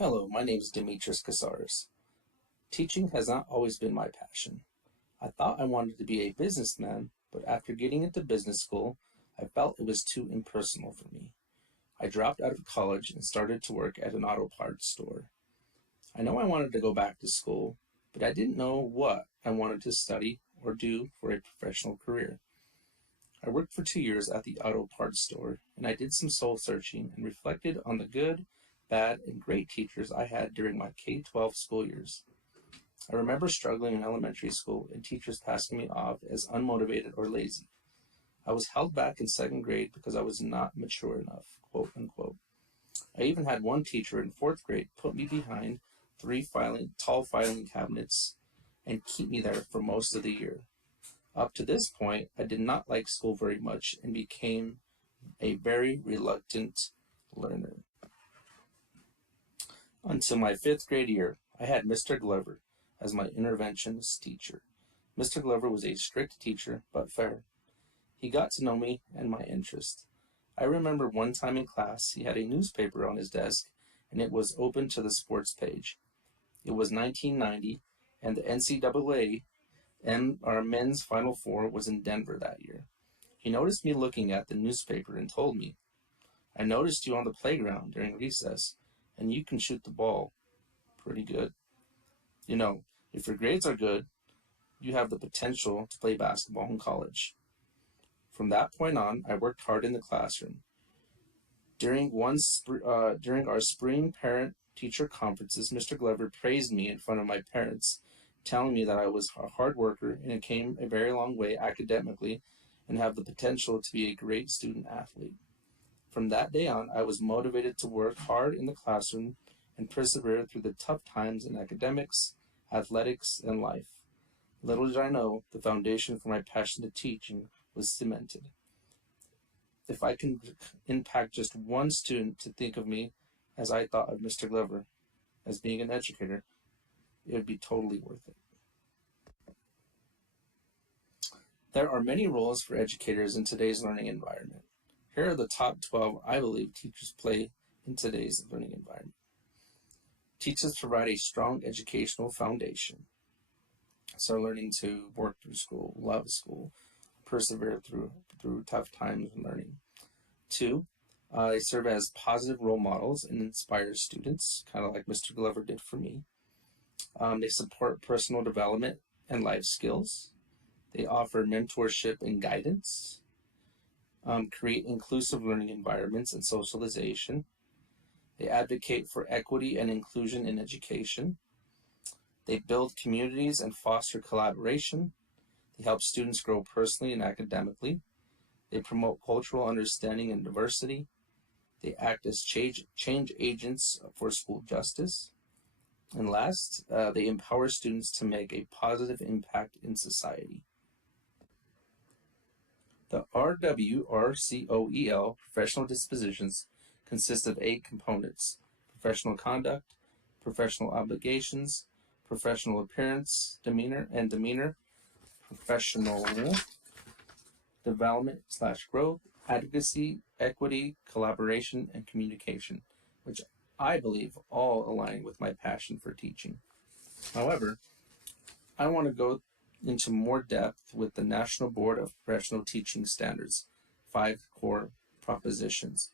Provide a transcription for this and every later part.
Hello, my name is Demetrius Casares. Teaching has not always been my passion. I thought I wanted to be a businessman, but after getting into business school, I felt it was too impersonal for me. I dropped out of college and started to work at an auto parts store. I know I wanted to go back to school, but I didn't know what I wanted to study or do for a professional career. I worked for 2 years at the auto parts store, and I did some soul searching and reflected on the good, bad, and great teachers I had during my K-12 school years. I remember struggling in elementary school and teachers passing me off as unmotivated or lazy. I was held back in second grade because I was not mature enough, quote unquote. I even had one teacher in fourth grade put me behind three tall filing cabinets and keep me there for most of the year. Up to this point, I did not like school very much and became a very reluctant learner. Until my fifth grade year, I had Mr. Glover as my interventionist teacher. Mr. Glover was a strict teacher, but fair. He got to know me and my interest. I remember one time in class, he had a newspaper on his desk, and it was open to the sports page. It was 1990, and the NCAA and our men's Final Four was in Denver that year. He noticed me looking at the newspaper and told me, "I noticed you on the playground during recess, and you can shoot the ball pretty good. You know, if your grades are good, you have the potential to play basketball in college." From that point on, I worked hard in the classroom. During our spring parent-teacher conferences, Mr. Glover praised me in front of my parents, telling me that I was a hard worker and came a very long way academically and have the potential to be a great student athlete. From that day on, I was motivated to work hard in the classroom and persevere through the tough times in academics, athletics, and life. Little did I know, the foundation for my passion to teaching was cemented. If I can impact just one student to think of me as I thought of Mr. Glover, as being an educator, it would be totally worth it. There are many roles for educators in today's learning environment. Here are the top 12 I believe teachers play in today's learning environment. Teachers provide a strong educational foundation. So learning to work through school, love school, persevere through tough times in learning. 2, they serve as positive role models and inspire students, kind of like Mr. Glover did for me. They support personal development and life skills. They offer mentorship and guidance, create inclusive learning environments and socialization. They advocate for equity and inclusion in education. They build communities and foster collaboration. They help students grow personally and academically. They promote cultural understanding and diversity. They act as change agents for school justice. And last, they empower students to make a positive impact in society. The RWRCOEL professional dispositions consist of 8 components: professional conduct, professional obligations, professional appearance, demeanor, professional development/growth, advocacy, equity, collaboration, and communication, which I believe all align with my passion for teaching. However, I want to go into more depth with the National Board of Professional Teaching Standards, 5 core propositions.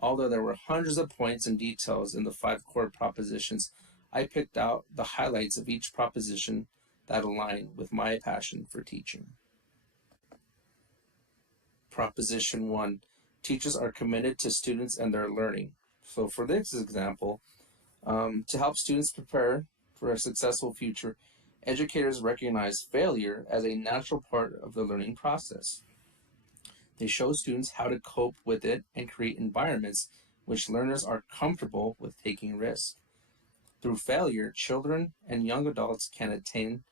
Although there were hundreds of points and details in the 5 core propositions, I picked out the highlights of each proposition that align with my passion for teaching. Proposition 1, teachers are committed to students and their learning. So for this example, to help students prepare for a successful future, educators recognize failure as a natural part of the learning process. They show students how to cope with it and create environments which learners are comfortable with taking risks. Through failure, children and young adults can attain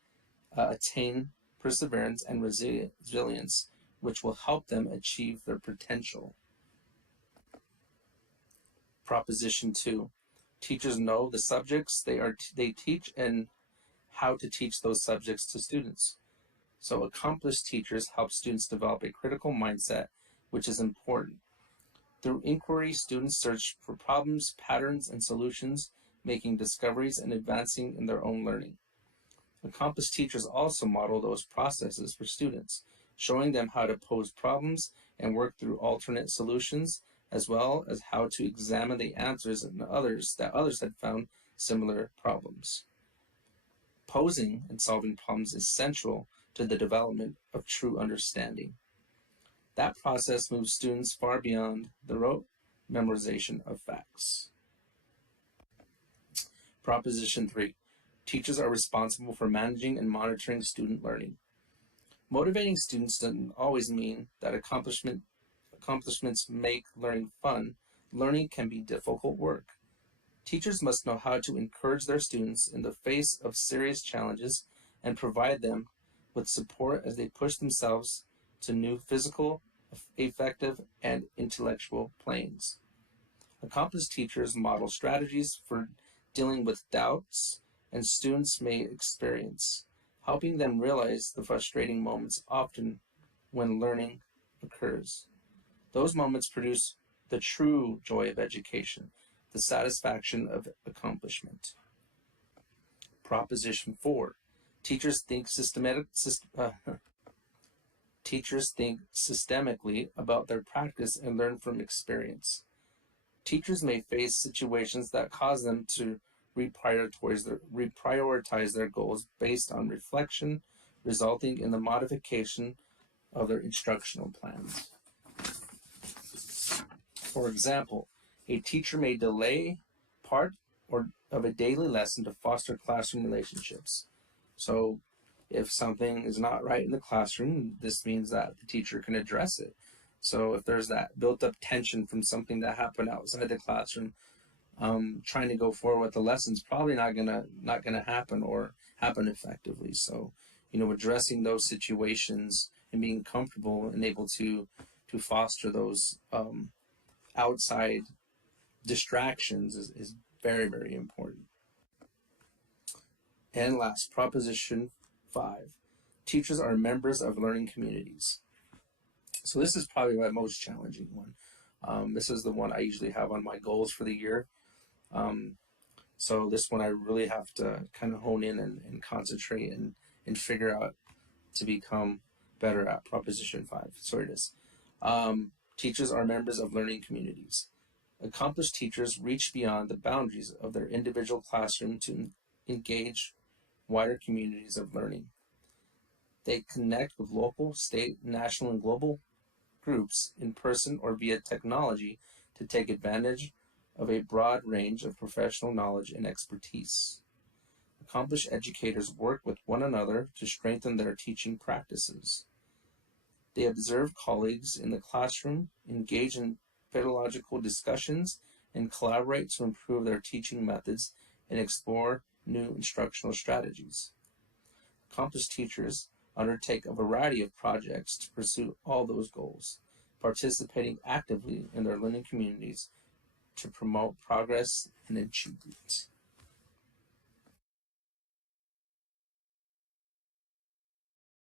perseverance and resilience, which will help them achieve their potential. Proposition 2, teachers know the subjects they teach and how to teach those subjects to students. So accomplished teachers help students develop a critical mindset, which is important. Through inquiry, students search for problems, patterns, and solutions making discoveries and advancing in their own learning. Accomplished teachers also model those processes for students, showing them how to pose problems and work through alternate solutions, as well as how to examine the answers in others had found similar problems. Posing and solving problems is central to the development of true understanding. That process moves students far beyond the rote memorization of facts. Proposition 3. Teachers are responsible for managing and monitoring student learning. Motivating students doesn't always mean that accomplishments make learning fun. Learning can be difficult work. Teachers must know how to encourage their students in the face of serious challenges and provide them with support as they push themselves to new physical, affective, and intellectual planes. Accomplished teachers model strategies for dealing with doubts and students may experience, helping them realize the frustrating moments often when learning occurs. Those moments produce the true joy of education, the satisfaction of accomplishment. Proposition 4. Teachers think systemically about their practice and learn from experience. Teachers may face situations that cause them to reprioritize their goals based on reflection, resulting in the modification of their instructional plans. For example, a teacher may delay part of a daily lesson to foster classroom relationships. So if something is not right in the classroom, this means that the teacher can address it. So if there's that built up tension from something that happened outside the classroom, trying to go forward with the lesson's probably not gonna happen or happen effectively. So, addressing those situations and being comfortable and able to foster those outside distractions is very, very important. And last, Proposition 5. Teachers are members of learning communities. So this is probably my most challenging one. This is the one I usually have on my goals for the year. So this one I really have to kind of hone in and concentrate and figure out to become better at. Proposition 5. So it is. Teachers are members of learning communities. Accomplished teachers reach beyond the boundaries of their individual classroom to engage wider communities of learning. They connect with local, state, national, and global groups in person or via technology to take advantage of a broad range of professional knowledge and expertise. Accomplished educators work with one another to strengthen their teaching practices. They observe colleagues in the classroom, engage in pedagogical discussions, and collaborate to improve their teaching methods and explore new instructional strategies. Accomplished teachers undertake a variety of projects to pursue all those goals, participating actively in their learning communities to promote progress and achievement.